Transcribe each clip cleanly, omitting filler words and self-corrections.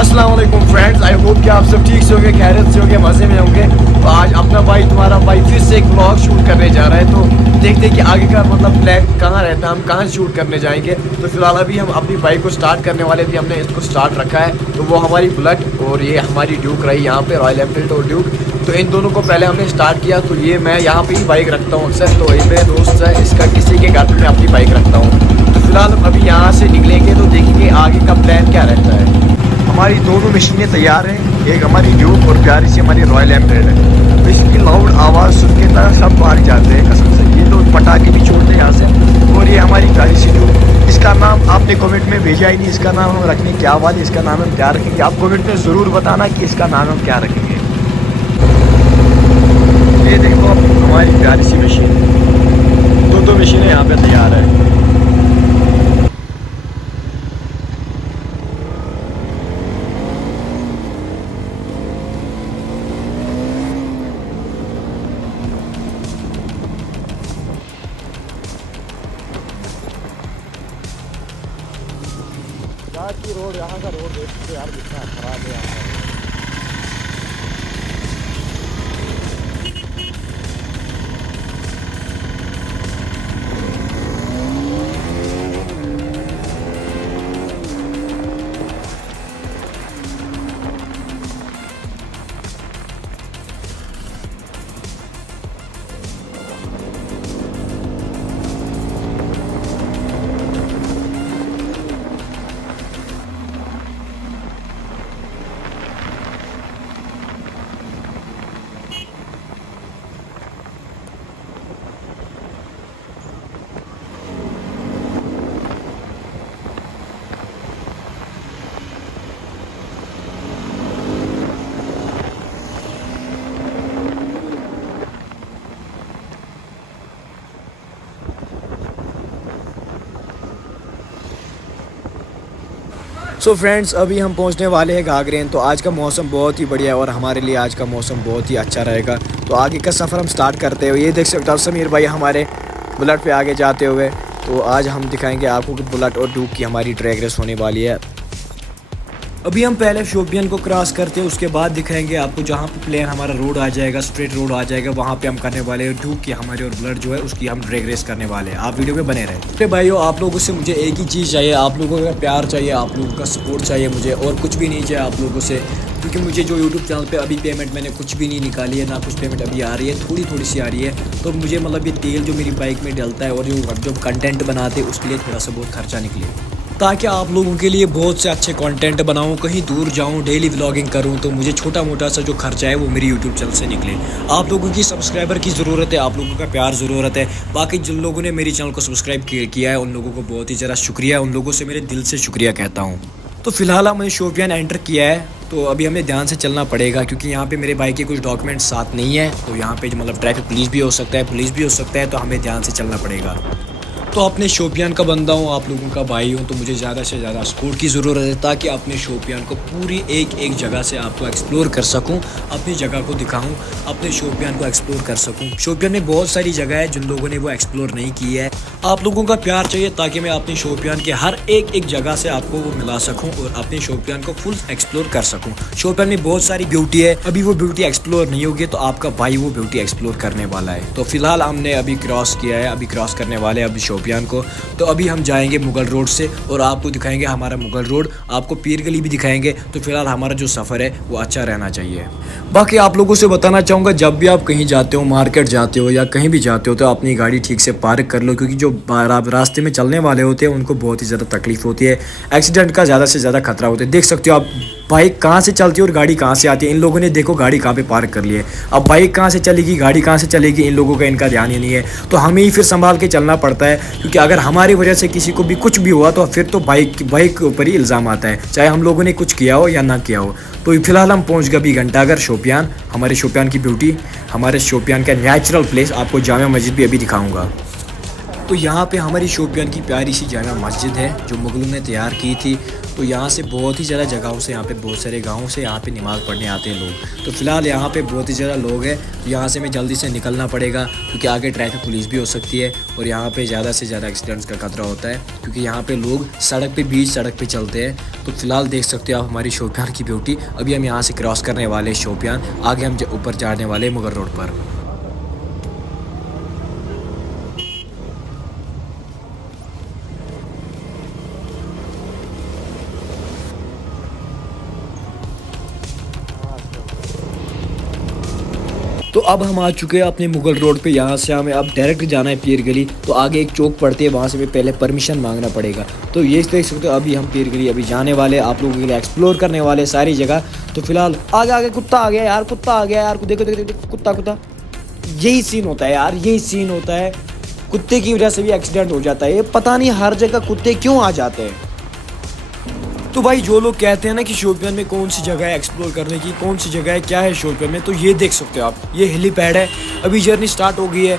अस्सलाम वालेकुम friends, I hope कि आप सब ठीक से होंगे, खैरियत से होंगे, मज़े में होंगे। तो आज अपना भाई तुम्हारा भाई फिर से एक व्लॉग शूट करने जा रहा है। तो देखते हैं कि आगे का मतलब प्लान कहाँ रहता है, हम कहाँ शूट करने जाएंगे। तो फिलहाल अभी हम अपनी बाइक को स्टार्ट करने वाले थे, हमने इसको स्टार्ट रखा है। तो वो हमारी बुलेट और ये हमारी ड्यूक रही यहाँ पे, रॉयल एनफील्ड और ड्यूक। तो इन दोनों को पहले हमने स्टार्ट किया। तो ये मैं यहाँ पे ही बाइक रखता हूँ अक्सर। तो ये मेरे दोस्त है, इसका किसी के घर पे मैं अपनी बाइक रखता हूँ। तो फिलहाल हम अभी यहाँ से निकलेंगे तो देखेंगे आगे का प्लान क्या रहता है। हमारी दोनों मशीनें तैयार हैं, एक हमारी ड्यूक और प्यारी सी हमारी रॉयल एनफील्ड है। तो इसकी लाउड आवाज़ सुन के तक सब बाहर जाते हैं कसम से। ये लोग पटाखे भी छोड़ते हैं यहाँ से। और ये हमारी प्यारी सी ड्यूक, इसका नाम आपने कमेंट में भेजा ही नहीं, इसका नाम हम रखने क्या वाले, इसका नाम हम क्या रखेंगे। आप कमेंट में ज़रूर बताना कि इसका नाम हम क्या रखेंगे। ये देखो हमारी प्यारी सी मशीन, दो मशीनें यहाँ पे तैयार है। की रोड, यहाँ का रोड देखते यार कितना खराब है यहाँ। सो फ्रेंड्स, अभी हम पहुंचने वाले हैं घाघरेन। तो आज का मौसम बहुत ही बढ़िया है और हमारे लिए आज का मौसम बहुत ही अच्छा रहेगा। तो आगे का सफ़र हम स्टार्ट करते हुए ये देख सकते हो समीर भाई हमारे बुलेट पे आगे जाते हुए। तो आज हम दिखाएंगे आपको कि बुलेट और ड्यूक की हमारी ट्रैक रेस होने वाली है। अभी हम पहले शोपियन को क्रॉस करते हैं, उसके बाद दिखाएंगे आपको जहाँ पे प्लेन हमारा रोड आ जाएगा, स्ट्रेट रोड आ जाएगा, वहाँ पे हम करने वाले हैं ड्यूक की हमारी और बुलेट जो है उसकी हम ड्रैग रेस करने वाले हैं। आप वीडियो में बने रहें। तो भाइयों, आप लोगों से मुझे एक ही चीज़ चाहिए, आप लोगों का प्यार चाहिए, आप लोगों का सपोर्ट चाहिए मुझे, और कुछ भी नहीं चाहिए आप लोगों से। क्योंकि मुझे जो यूट्यूब चैनल पे अभी पेमेंट मैंने कुछ भी नहीं निकाली है, ना कुछ पेमेंट अभी आ रही है, थोड़ी सी आ रही है। तो मुझे मतलब ये तेल जो मेरी बाइक में डलता है और जो कंटेंट बनाते हैं उसके लिए थोड़ा सा बहुत खर्चा निकले, ताकि आप लोगों के लिए बहुत से अच्छे कंटेंट बनाऊं, कहीं दूर जाऊं, डेली व्लॉगिंग करूं। तो मुझे छोटा मोटा सा जो खर्चा है वो मेरी यूट्यूब चैनल से निकले। आप लोगों की सब्सक्राइबर की ज़रूरत है, आप लोगों का प्यार ज़रूरत है। बाकी जिन लोगों ने मेरे चैनल को सब्सक्राइब किया है उन लोगों को बहुत ही ज़रा शुक्रिया, उन लोगों से मेरे दिल से शुक्रिया कहता हूँ। तो फिलहाल हमने शोपियान एंटर किया है। तो अभी हमें ध्यान से चलना पड़ेगा क्योंकि यहाँ पे मेरे बाइक के कुछ डॉक्यूमेंट्स साथ नहीं है। तो यहाँ पे मतलब ट्रैफिक पुलिस भी हो सकता है, पुलिस भी हो सकता है, तो हमें ध्यान से चलना पड़ेगा। तो अपने शोपियान का बंदा हूँ, आप लोगों का भाई हूँ, तो मुझे ज़्यादा से ज़्यादा सपोर्ट की ज़रूरत है ताकि अपने शोपियान को पूरी एक जगह से आपको एक्सप्लोर कर सकूँ, अपनी जगह को दिखाऊँ, अपने शोपियान को एक्सप्लोर कर सकूँ। शोपियान में बहुत सारी जगह है जिन लोगों ने वो एक्सप्लोर नहीं की है। आप लोगों का प्यार चाहिए ताकि मैं अपने शोपियान के हर एक जगह से आपको वो मिला सकूँ और अपने शोपियान को फुल एक्सप्लोर कर सकूँ। शोपियान में बहुत सारी ब्यूटी है, अभी वो ब्यूटी एक्सप्लोर नहीं होगी तो आपका भाई वो ब्यूटी एक्सप्लोर करने वाला है। तो फिलहाल हमने अभी क्रॉस किया है, अभी क्रॉस करने वाले हैं अभी शोपियान को। तो अभी हम जाएंगे मुगल रोड से और आपको दिखाएंगे हमारा मुगल रोड, आपको पीर गली भी दिखाएंगे। तो फिलहाल हमारा जो सफ़र है वो अच्छा रहना चाहिए। बाकी आप लोगों से बताना चाहूँगा, जब भी आप कहीं जाते हो, मार्केट जाते हो या कहीं भी जाते हो, तो अपनी गाड़ी ठीक से पार्क कर लो क्योंकि जो रास्ते में चलने वाले होते हैं उनको बहुत ही ज़्यादा तकलीफ होती है, एक्सीडेंट का ज़्यादा से ज़्यादा खतरा होता है। देख सकते हो आप बाइक कहाँ से चलती है और गाड़ी कहाँ से आती है। इन लोगों ने देखो गाड़ी कहाँ पे पार्क कर ली है, अब बाइक कहाँ से चलेगी, गाड़ी कहाँ से चलेगी, इन लोगों का इनका ध्यान ही नहीं है। तो हमें ही फिर संभाल के चलना पड़ता है क्योंकि अगर हमारी वजह से किसी को भी कुछ भी हुआ तो फिर तो बाइक के ऊपर ही इल्ज़ाम आता है, चाहे हम लोगों ने कुछ किया हो या ना किया हो। तो फिलहाल हम पहुँच गए अभी घंटाघर शोपियान, हमारे शोपियान की ब्यूटी, हमारे शोपियान का नेचुरल प्लेस। आपको जामा मस्जिद भी अभी दिखाऊँगा। तो यहाँ पे हमारी शोपियान की प्यारी सी जामा मस्जिद है जो मुगलों ने तैयार की थी। तो यहाँ से बहुत ही ज़्यादा जगहों से, यहाँ पे बहुत सारे गाँव से यहाँ पे नमाज़ पढ़ने आते हैं लोग। तो फिलहाल यहाँ पे बहुत ही ज़्यादा लोग हैं, तो यहाँ से हमें जल्दी से निकलना पड़ेगा क्योंकि आगे ट्रैफिक पुलिस भी हो सकती है और यहाँ पे ज़्यादा से ज़्यादा एक्सीडेंट्स का खतरा होता है क्योंकि यहाँ पे लोग बीच सड़क पे चलते हैं। तो फिलहाल देख सकते हो आप हमारी शोपियान की ब्यूटी। अभी हम यहाँ से क्रॉस करने वाले शोपियान, आगे हम ऊपर जाने वाले मुगल रोड पर। तो अब हम आ चुके हैं अपने मुगल रोड पे। यहाँ से हमें अब डायरेक्ट जाना है पीर गली। तो आगे एक चौक पड़ती है, वहाँ से हमें पहले परमिशन मांगना पड़ेगा। तो ये देख सकते हो अभी हम पीर गली अभी जाने वाले, आप लोगों के लिए एक्सप्लोर करने वाले सारी जगह। तो फिलहाल आगे आगे कुत्ता आ गया यार, कुत्ता आ गया यार, देखो देखो देखो कुत्ता कुत्ता। यही सीन होता है यार, यही सीन होता है, कुत्ते की वजह से भी एक्सीडेंट हो जाता है। ये पता नहीं हर जगह कुत्ते क्यों आ जाते हैं। तो भाई जो लोग कहते हैं ना कि शोपियान में कौन सी जगह है एक्सप्लोर करने की, कौन सी जगह है, क्या है शोपियान में, तो ये देख सकते हो आप, ये हेलीपैड है। अभी जर्नी स्टार्ट हो गई है,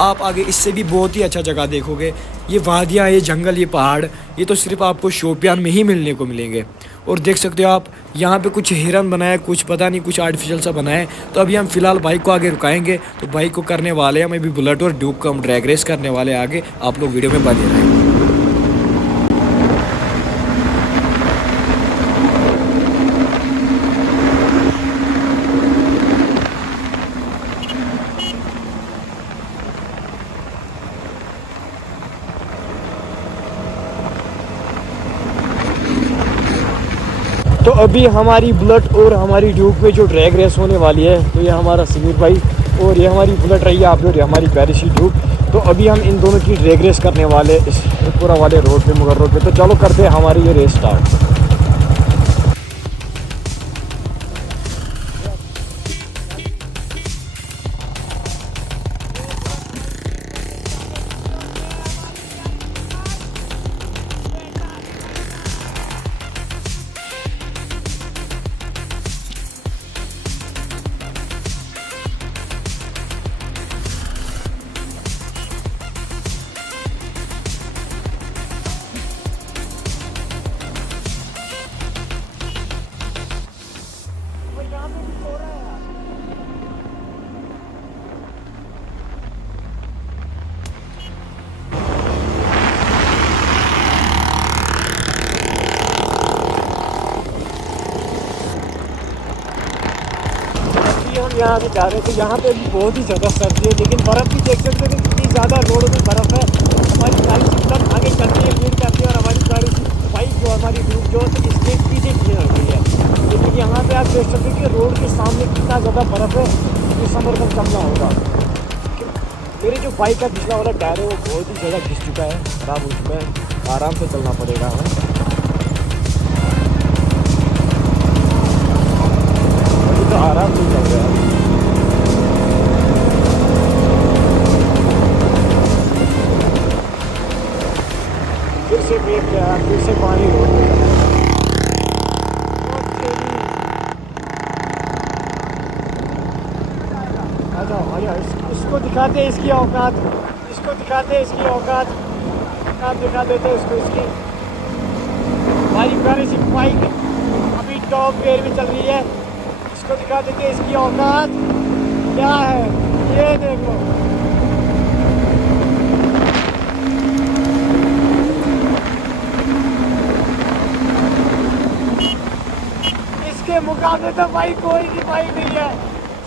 आप आगे इससे भी बहुत ही अच्छा जगह देखोगे। ये वादियाँ, ये जंगल, ये पहाड़, ये तो सिर्फ आपको शोपियान में ही मिलने को मिलेंगे। और देख सकते हो आप यहाँ पे कुछ हिरन बनाया, कुछ पता नहीं कुछ आर्टिफिशियल सा बनाया है। तो अभी हम फिलहाल बाइक को आगे रुकाएंगे, तो बाइक को करने वाले हैं हम अभी बुलेट और ड्यूक को हम ड्रैग रेस करने वाले हैं आगे। आप लोग वीडियो में बने रहेंगे। तो अभी हमारी बुलेट और हमारी ड्यूक में जो ड्रैग रेस होने वाली है, तो ये हमारा समीर भाई और ये हमारी बुलेट रही है आप लोग, हमारी प्यारी सी ड्यूक। तो अभी हम इन दोनों की ड्रैग रेस करने वाले इस पूरा वाले रोड पे, मुगल रोड पे। तो चलो करते हैं हमारी ये रेस स्टार्ट। हम यहाँ से जा रहे थे, यहाँ पे भी बहुत ही ज़्यादा सर्दी है, लेकिन बर्फ़ भी देख सकते हैं कितनी ज़्यादा रोड में बर्फ़ है। हमारी गाड़ी एकदम आगे चलती है, लीड करती है, और हमारी गाड़ी बाइक जो हमारी ड्यूक जो इसके पीछे पीछे रहती है। लेकिन यहाँ पे आप देख सकते हैं कि रोड के सामने कितना ज़्यादा बर्फ़ है, इस समर में चलना होगा। मेरी जो बाइक का पिछला वाला टायर है वो बहुत ही ज़्यादा घिस चुका है, ख़राब हो चुका है, आराम से चलना पड़ेगा हमें। तो आराम से चल रहा है। फिर से ब्रेक किया, फिर से पानी रोड पे आ जाओ आ जाओ। इसको दिखाते हैं इसकी औकात, इसको दिखाते हैं इसकी औकात, दिखा देते हैं इसको इसकी। हमारी प्यारी सी बाइक अभी टॉप गियर में चल रही है, इसको दिखा देते हैं इसकी औकात क्या है, ये देखो। इसके मुकाबले तो भाई कोई भी बाइक नहीं है,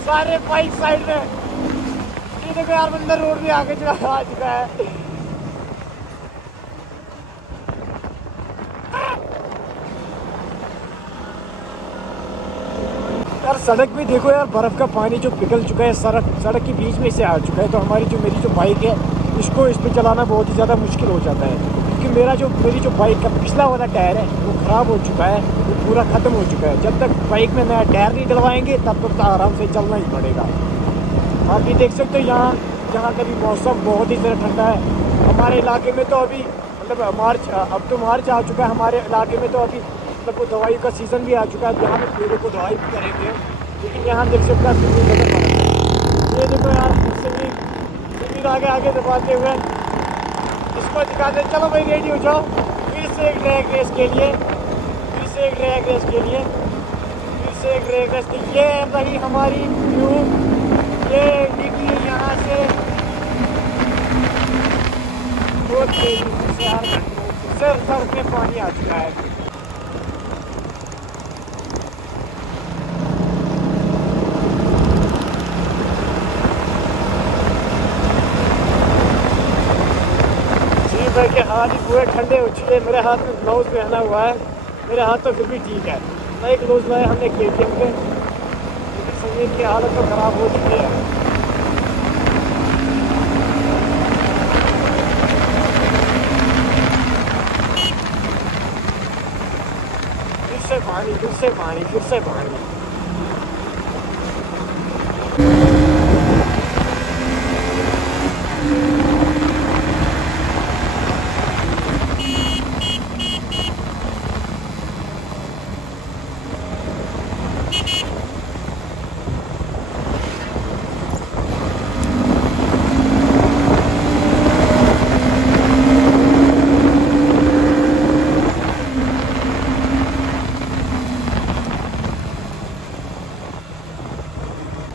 सारे बाइक साइड में। ये देखो यार बंदर रोड में आगे आ चुका है। यार सड़क भी देखो यार, बर्फ़ का पानी जो पिघल चुका है, सड़क के बीच में से आ चुका है। तो मेरी जो बाइक है, इसको इस पर चलाना बहुत ही ज़्यादा मुश्किल हो जाता है, क्योंकि मेरी जो बाइक का पिछला वाला टायर है वो ख़राब हो चुका है, वो पूरा ख़त्म हो चुका है। जब तक बाइक में नया टायर नहीं डलवाएंगे तब तक तो आराम से चलना ही पड़ेगा। आप ये देख सकते हो यहाँ का भी मौसम बहुत ही ज़्यादा ठंडा है। हमारे इलाके में तो अभी मतलब अब तो मार्च आ चुका है, हमारे इलाके में तो अभी मतलब वो दवाई का सीज़न भी आ चुका है, जहाँ पे पेड़ों को दवाई भी करेंगे। लेकिन यहाँ देख सकते हैं कितनी ज़्यादा बर्फ है। ये देखो यार, सिमीर आगे दबाते हुए इसको दिखाते। चलो भाई रेडी हो जाओ फिर से एक ड्रैग रेस के लिए। से एक ड्रैग रेस के लिए, फिर से एक ड्रैग रेस। ये रही हमारी व्यू, ये निकली यहाँ से बहुत तेजी से, 4 घंटों से सर में पानी आ चुका है। के हाथ ही पूरे ठंडे हो चुके हैं। मेरे हाथ में ग्लव्स पहना हुआ है, मेरे हाथ तो फिर भी ठीक है। नए ग्लव्स लाए हमने KTM के, लेकिन संगीत की हालत तो ख़राब हो चुकी है। फिर से पानी, फिर से पानी, फिर से पानी।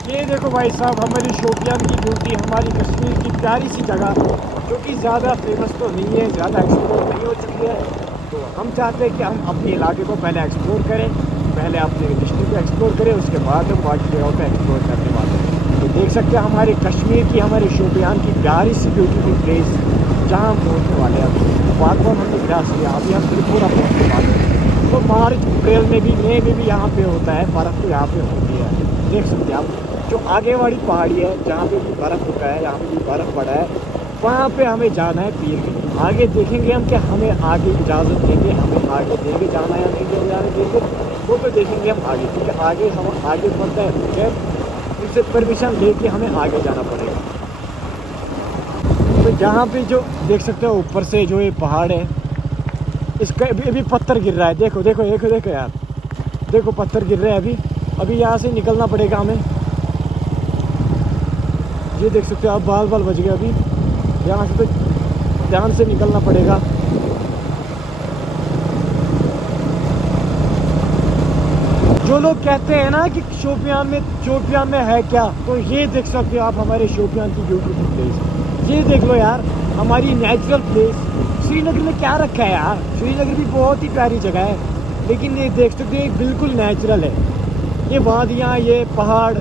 ये देखो भाई साहब, हमारी शोपियान की ब्यूटी, हमारी कश्मीर की प्यारी सी जगह, जो कि ज़्यादा फेमस तो नहीं है, ज़्यादा एक्सप्लोर नहीं हो चुकी है। तो हम चाहते हैं कि हम अपने इलाके को पहले एक्सप्लोर करें, पहले अपने डिस्ट्रिक्ट को एक्सप्लोर करें, उसके बाद हम बाकी जगहों को एक्सप्लोर करने वाले हैं। तो देख सकते हैं हमारे कश्मीर की, हमारे शोपियान की प्यारी सी ब्यूटीफुल प्लेस, जहाँ हम पहुँचने वाले हैं। अभी बागवान हमने प्रयास किया, अभी हम त्रिपुरा पहुँचने वाले हैं। तो मार्च अप्रैल में भी, मई में भी यहाँ पे होता है, बर्फ़ तो यहाँ पे होती है। देख सकते हैं आप, जो आगे वाली पहाड़ी है जहाँ पे भी बर्फ़ रुका है, यहाँ पे भी बर्फ़ पड़ा है, वहाँ पे हमें जाना है पीर के। आगे देखेंगे हम कि हमें आगे इजाज़त देंगे, हमें आगे देंगे जाना या नहीं जाने देंगे, वो तो देखेंगे हम आगे, क्योंकि आगे हम आगे बढ़ता है मुझे, उससे परमिशन लेके हमें आगे जाना पड़ेगा। तो जहाँ पे जो देख सकते हो ऊपर से जो ये पहाड़ है, इसका अभी पत्थर गिर रहा है। देखो देखो देखो देखो यार, देखो पत्थर गिर रहे हैं। अभी यहाँ से निकलना पड़ेगा हमें। ये देख सकते हो आप, बाल बाल बच गए। अभी यहाँ से तो ध्यान से निकलना पड़ेगा। जो लोग कहते हैं ना कि शोपियान में है क्या, तो ये देख सकते हो आप हमारे शोपियान की ब्यूटीफुल प्लेस। ये देख लो यार, हमारी नेचुरल प्लेस। श्रीनगर में क्या रखा है यार, श्रीनगर भी बहुत ही प्यारी जगह है, लेकिन ये देख सकते हो बिल्कुल नेचुरल है। ये वादियाँ, ये पहाड़,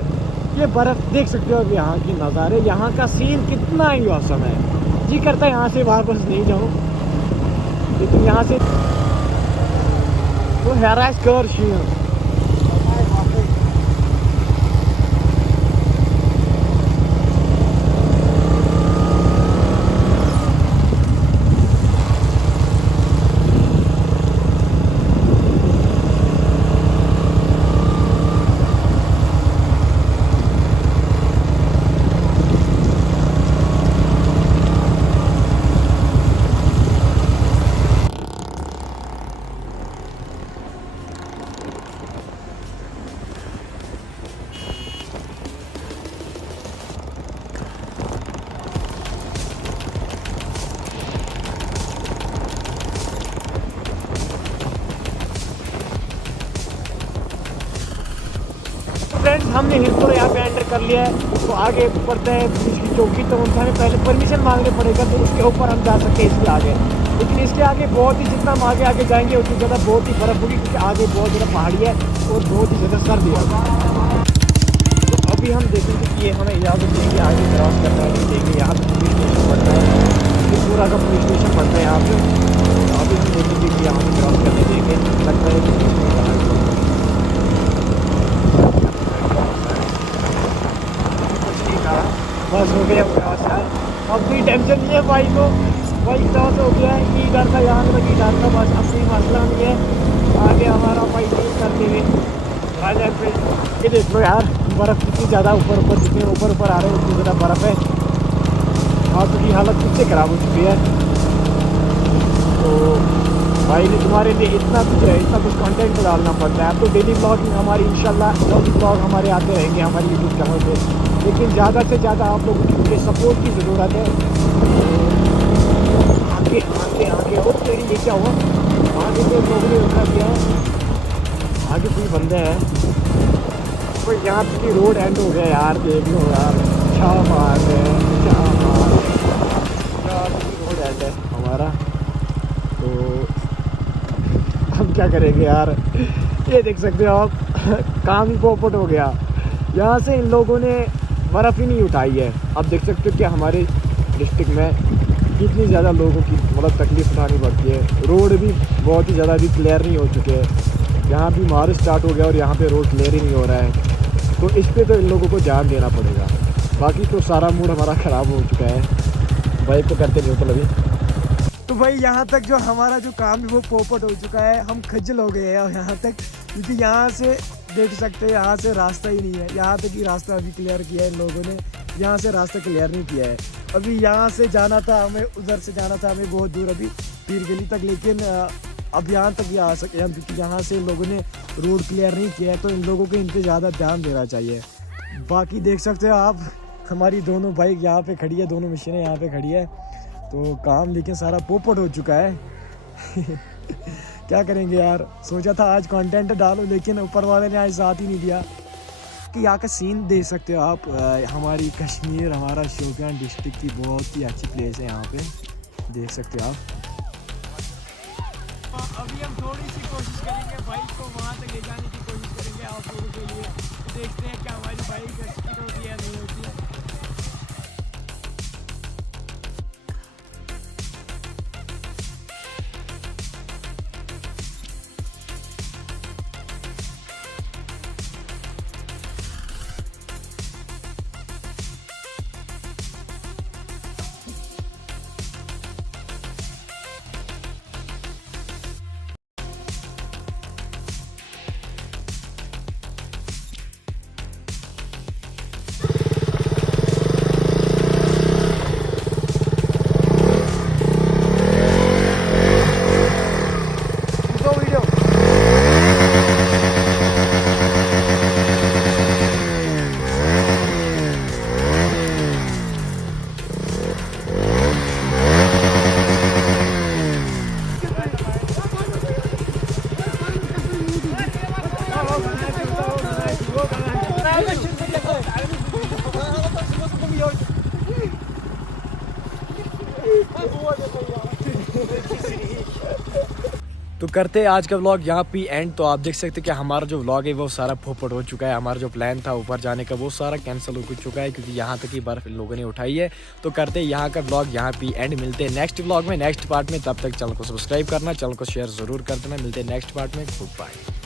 ये बर्फ़, देख सकते हो अब यहाँ की नज़ारे, यहाँ का सीन कितना ही औसम है। जी करता है यहाँ से वापस नहीं जाऊँ, लेकिन यहाँ से तो हैरास कर शीन। फ्रेंड्स, हमने हिलपुर यहाँ पे एंटर कर लिया है। तो आगे पड़ता है पुलिस की चौकी, तो उनसे हमें पहले परमिशन मांगने पड़ेगा, तो उसके ऊपर हम जा सकते हैं इसके आगे। लेकिन इसके आगे बहुत ही, जितना हम आगे आगे जाएंगे उतनी ज़्यादा बहुत ही बर्फ़ होगी, क्योंकि आगे बहुत ज़्यादा पहाड़ी है और बहुत ही ज़्यादा सर्दी होगी। तो अभी हम देखेंगे कि ये हमें इजाज़त देंगे आगे क्रॉस करना है, नहीं देंगे। यहाँ पर पुलिस स्टेशन पड़ता है, त्रिपुरा का पुलिस स्टेशन पड़ता है यहाँ पर। तो अभी हम देखेंगे कि यहाँ पर क्रॉस करने देंगे, लगता है बस हो गया क्रॉस यार। अब कोई टेंशन नहीं है भाई को, भाई क्रॉस हो गया है। की डर था यहाँ पर, की डर था, बस अब कोई मसला नहीं है। आगे हमारा भाई डील करते हुए आ जाए। फिर ये देख लो यार, बर्फ़ कितनी ज़्यादा ऊपर ऊपर, जितने ऊपर ऊपर आ रहे हैं उतनी ज़्यादा बर्फ़ है। हाथों की हालत कितनी ख़राब हो चुकी है। तो भाई ने तुम्हारे लिए इतना कुछ कंटेंट डालना पड़ता है। अब तो डेली ब्लॉगिंग हमारी इंशाल्लाह, डेली ब्लॉग हमारे आते रहेंगे हमारी यूट्यूब चैनल पे, लेकिन ज़्यादा से ज़्यादा आप लोगों की मुझे सपोर्ट की ज़रूरत है। आगे आगे आगे और तेरी ये क्या हुआ, आगे तो लोगों ने रखा गया है। आगे कोई बंदे हैं। तो यहाँ की रोड एंड हो गया यार, देख लो यार, क्या बात है, क्या बात। यार रोड एंड है हमारा, तो हम क्या करेंगे यार। ये देख सकते हो आप, काम ही पोपट हो गया। यहाँ से इन लोगों ने बर्फ़ ही नहीं उठाई है। अब देख सकते हो कि हमारे डिस्ट्रिक्ट में कितनी ज़्यादा लोगों की मतलब तकलीफ़ उठानी पड़ती है। रोड भी बहुत ही ज़्यादा अभी क्लियर नहीं हो चुके हैं। यहाँ भी मार्च स्टार्ट हो गया और यहाँ पे रोड क्लियर ही नहीं हो रहा है। तो इस पे तो इन लोगों को ध्यान देना पड़ेगा। बाकी तो सारा मूड हमारा ख़राब हो चुका है, बाइक को करते नहीं तो अभी। तो भाई यहाँ तक जो हमारा जो काम है वो पोपट हो चुका है। हम खज्जल हो गए हैं यहाँ तक, क्योंकि यहाँ से देख सकते हैं यहाँ से रास्ता ही नहीं है। यहाँ तक ही रास्ता अभी क्लियर किया है इन लोगों ने, यहाँ से रास्ता क्लियर नहीं किया है। अभी यहाँ से जाना था हमें, उधर से जाना था हमें बहुत दूर, अभी पीर गली तक, लेकिन अब यहाँ तक ही आ सके हम, क्योंकि यहाँ से इन लोगों ने रोड क्लियर नहीं किया है। तो इन लोगों को इन पर ज़्यादा ध्यान देना चाहिए। बाकी देख सकते हो आप, हमारी दोनों बाइक यहाँ पे खड़ी है, दोनों मशीनें यहाँ पे खड़ी है। तो काम लेकिन सारा पोपट हो चुका है। क्या करेंगे यार, सोचा था आज कंटेंट डालो, लेकिन ऊपर वाले ने आज साथ ही नहीं दिया। कि यहाँ का सीन देख सकते हो आप, हमारी कश्मीर, हमारा शोपियान डिस्ट्रिक्ट की बहुत ही अच्छी प्लेस है यहाँ पे, देख सकते हो आप। अभी हम थोड़ी सी कोशिश करेंगे बाइक को वहाँ तक ले जाने की कोशिश करेंगे आप लोगों के लिए। देखते हैं कि हमारी बाइक एक्सीडेंट होती है या नहीं होती है। तो करते हैं आज का व्लॉग यहाँ पे एंड। तो आप देख सकते हैं कि हमारा जो व्लॉग है वो सारा पोपट हो चुका है। हमारा जो प्लान था ऊपर जाने का वो सारा कैंसिल हो चुका है, क्योंकि यहाँ तक ही बर्फ लोगों ने उठाई है। तो करते हैं यहाँ का व्लॉग यहाँ पे एंड। मिलते हैं नेक्स्ट व्लॉग में, नेक्स्ट पार्ट में। तब तक चैनल को सब्सक्राइब करना, चैनल को शेयर जरूर कर देना। मिलते हैं नेक्स्ट पार्ट में। Good bye.